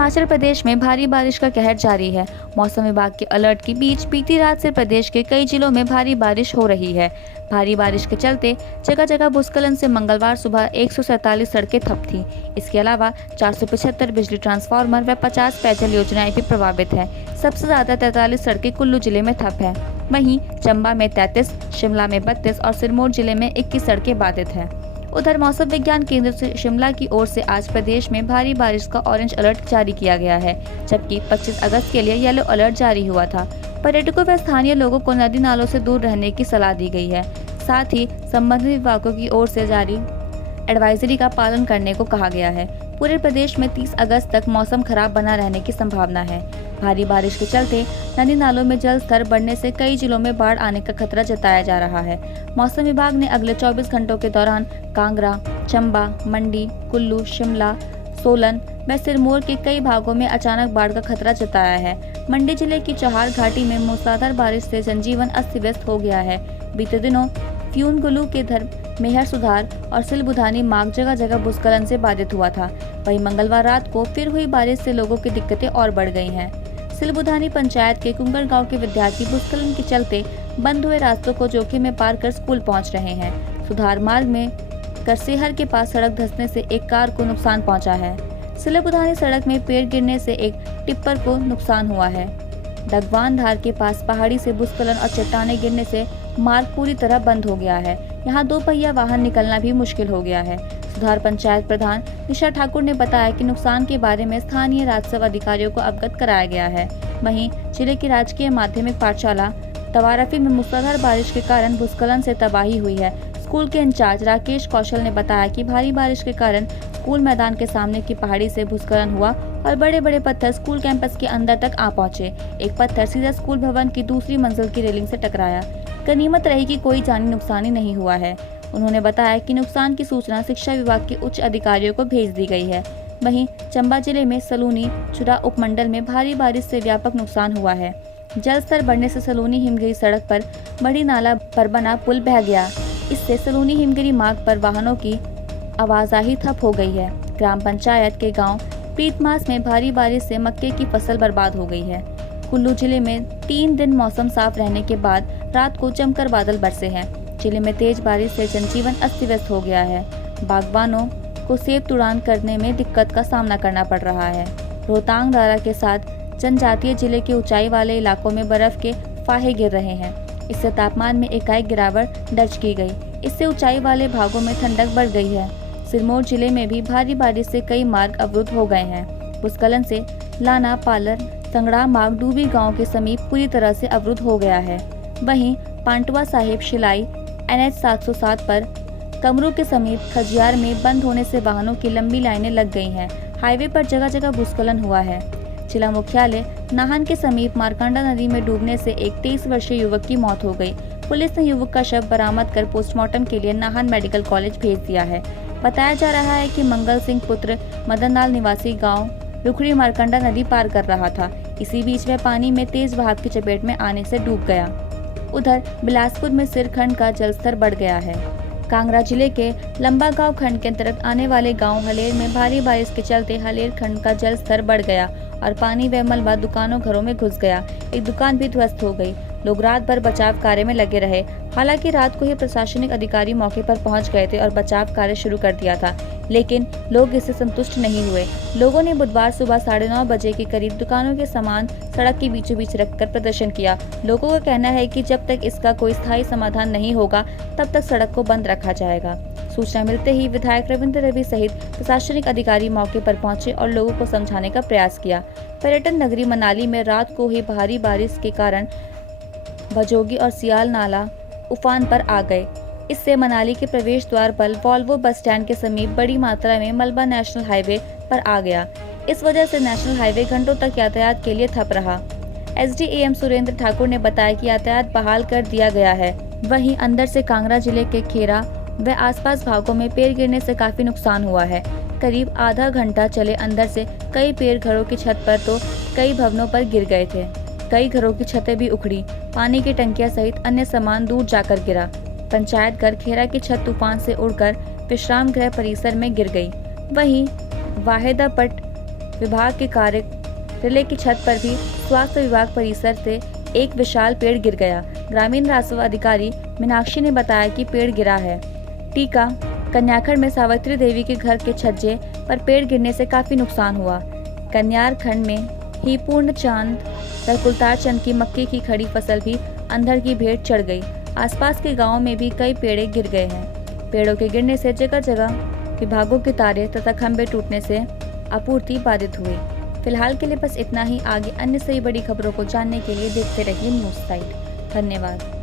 हिमाचल प्रदेश में भारी बारिश का कहर जारी है। मौसम विभाग के अलर्ट के बीच बीती रात से प्रदेश के कई जिलों में भारी बारिश हो रही है। भारी बारिश के चलते जगह जगह भूस्खलन से मंगलवार सुबह 147 सड़कें ठप थीं। इसके अलावा 475 बिजली ट्रांसफार्मर व 50 पेयजल योजनाएं भी प्रभावित हैं। सबसे ज्यादा 43 सड़कें कुल्लू जिले में ठप हैं। वहीं चंबा में 33, शिमला में 32 और सिरमौर जिले में 21 सड़कें बाधित हैं। उधर मौसम विज्ञान केंद्र से शिमला की ओर से आज प्रदेश में भारी बारिश का ऑरेंज अलर्ट जारी किया गया है, जबकि 25 अगस्त के लिए येलो अलर्ट जारी हुआ था। पर्यटकों व स्थानीय लोगों को नदी नालों से दूर रहने की सलाह दी गई है। साथ ही संबंधित विभागों की ओर से जारी एडवाइजरी का पालन करने को कहा गया है। पूरे प्रदेश में 30 अगस्त तक मौसम खराब बना रहने की संभावना है। भारी बारिश के चलते नदी नालों में जल स्तर बढ़ने से कई जिलों में बाढ़ आने का खतरा जताया जा रहा है। मौसम विभाग ने अगले 24 घंटों के दौरान कांगड़ा, चंबा, मंडी, कुल्लू, शिमला, सोलन व सिरमौर के कई भागों में अचानक बाढ़ का खतरा जताया है। मंडी जिले की चौहार घाटी में मूसलाधार बारिश से जनजीवन अस्त व्यस्त हो गया है। बीते दिनों फ्यूनगुलू के मेहर सुधार और सिलबुधानी मार्ग जगह जगह भूस्खलन से बाधित हुआ था। वहीं मंगलवार रात को फिर हुई बारिश से लोगों की दिक्कतें और बढ़ गई हैं। सिलबुधानी पंचायत के कुंगड़ गांव के विद्यार्थी भूस्खलन के चलते बंद हुए रास्तों को जोखिम में पार कर स्कूल पहुंच रहे हैं। सुधार मार्ग में करसेहर के पास सड़क धंसने से एक कार को नुकसान पहुंचा है। सिलबुधानी सड़क में पेड़ गिरने से एक टिप्पर को नुकसान हुआ है। डगवान धार के पास पहाड़ी से भूस्खलन और चट्टाने गिरने से मार्ग पूरी तरह बंद हो गया है। यहाँ 2 पहिया वाहन निकलना भी मुश्किल हो गया है। सुधार पंचायत प्रधान निशा ठाकुर ने बताया कि नुकसान के बारे में स्थानीय राजस्व अधिकारियों को अवगत कराया गया है। वहीं जिले की राजकीय माध्यमिक पाठशाला तवारफी में मूसलाधार बारिश के कारण भूस्खलन से तबाही हुई है। स्कूल के इंचार्ज राकेश कौशल ने बताया कि भारी बारिश के कारण स्कूल मैदान के सामने की पहाड़ी से भूस्खलन हुआ और बड़े बड़े पत्थर स्कूल कैंपस के अंदर तक आ पहुंचे। एक पत्थर सीधा स्कूल भवन की दूसरी मंजिल की रेलिंग से टकराया। गनीमत रही कि कोई जानी नुकसानी नहीं हुआ है। उन्होंने बताया कि नुकसान की सूचना शिक्षा विभाग के उच्च अधिकारियों को भेज दी गई है। वहीं चंबा जिले में सलूनी चुरा उपमंडल में भारी बारिश से व्यापक नुकसान हुआ है। जल स्तर बढ़ने से सलूनी हिमगिरी सड़क पर बड़ी नाला पर बना पुल बह गया। इससे सलूनी हिमगिरी मार्ग पर वाहनों की आवाजाही ठप हो गई है। ग्राम पंचायत के गांव प्रीतमास में भारी बारिश से मक्के की फसल बर्बाद हो गई है। कुल्लू जिले में 3 दिन मौसम साफ रहने के बाद रात को जमकर बादल बरसे हैं। जिले में तेज बारिश से जनजीवन अस्त व्यस्त हो गया है। बागबानों को सेब तुड़ान करने में दिक्कत का सामना करना पड़ रहा है। रोहतांग दर्रा के साथ जनजातीय जिले के ऊंचाई वाले इलाकों में बर्फ के फाहे गिर रहे हैं। इससे तापमान में एकाएक गिरावट दर्ज की गई। इससे ऊंचाई वाले भागों में ठंडक बढ़ गई है। सिरमौर जिले में भी भारी बारिश से कई मार्ग अवरुद्ध हो गए हैं। भूस्खलन से लाना पालर संगड़ा मार्ग डूबी गांव के समीप पूरी तरह से अवरुद्ध हो गया है। वहीं पांटवा साहिब शिलाई NH 707 पर कमरू के समीप खजियार में बंद होने से वाहनों की लंबी लाइनें लग गई हैं। हाईवे पर जगह जगह भूस्खलन हुआ है। जिला मुख्यालय नाहन के समीप मारकंडा नदी में डूबने से एक 23 वर्षीय युवक की मौत हो गई। पुलिस ने युवक का शव बरामद कर पोस्टमार्टम के लिए नाहन मेडिकल कॉलेज भेज दिया है। बताया जा रहा है कि मंगल सिंह पुत्र मदनलाल निवासी गाँव रुखड़ी मारकंडा नदी पार कर रहा था। इसी बीच वह पानी में तेज बहाव की चपेट में आने से डूब गया। उधर बिलासपुर में सिरखंड का जलस्तर बढ़ गया है। कांगड़ा जिले के लंबा गांव खंड के अंतर्गत आने वाले गांव हलेर में भारी बारिश के चलते हलेर खंड का जल स्तर बढ़ गया और पानी व मलबा दुकानों घरों में घुस गया। एक दुकान भी ध्वस्त हो गई। लोग रात भर बचाव कार्य में लगे रहे। हालांकि रात को ही प्रशासनिक अधिकारी मौके पर पहुंच गए थे और बचाव कार्य शुरू कर दिया था, लेकिन लोग इससे संतुष्ट नहीं हुए। लोगों ने बुधवार सुबह 9:30 बजे के करीब दुकानों के सामान सड़क के बीचों बीच रखकर प्रदर्शन किया। लोगों का कहना है कि जब तक इसका कोई स्थायी समाधान नहीं होगा तब तक सड़क को बंद रखा जाएगा। सूचना मिलते ही विधायक रविंद्र रवि सहित प्रशासनिक अधिकारी मौके पर पहुंचे और लोगों को समझाने का प्रयास किया। पर्यटन नगरी मनाली में रात को ही भारी बारिश के कारण भजोगी और सियाल नाला उफान पर आ गए। इससे मनाली के प्रवेश द्वार पर वॉल्वो बस स्टैंड के समीप बड़ी मात्रा में मलबा नेशनल हाईवे पर आ गया। इस वजह से नेशनल हाईवे घंटों तक यातायात के लिए ठप रहा। SDAM सुरेंद्र ठाकुर ने बताया कि यातायात बहाल कर दिया गया है। वहीं अंदर से कांगड़ा जिले के खेरा व आसपास भागों में पेड़ गिरने से काफी नुकसान हुआ है। करीब आधा घंटा चले अंदर से कई पेड़ घरों की छत पर तो कई भवनों पर गिर गए थे। कई घरों की छतें भी उखड़ी। पानी की टंकियां सहित अन्य सामान दूर जाकर गिरा। पंचायत घर खेरा की छत तूफान से उड़कर विश्राम गृह परिसर में गिर गई। वहीं वाहिदापट विभाग के कार्यालय की छत पर भी स्वास्थ्य विभाग परिसर से एक विशाल पेड़ गिर गया। ग्रामीण राजस्व अधिकारी मीनाक्षी ने बताया कि पेड़ गिरा है। टीका कन्याखंड में सावित्री देवी के घर के छज्जे पर पेड़ गिरने से काफी नुकसान हुआ। कन्यार खंड में ही पूर्ण चांद सरकुलतार चंद की मक्के की खड़ी फसल भी अंधड़ की भेंट चढ़ गई। आसपास के गांवों में भी कई पेड़े गिर गए हैं। पेड़ों के गिरने से जगह जगह विभागों के तारे तथा खंभे टूटने से आपूर्ति बाधित हुई। फिलहाल के लिए बस इतना ही। आगे अन्य सही बड़ी खबरों को जानने के लिए देखते रहिए न्यूज़ साइट। धन्यवाद।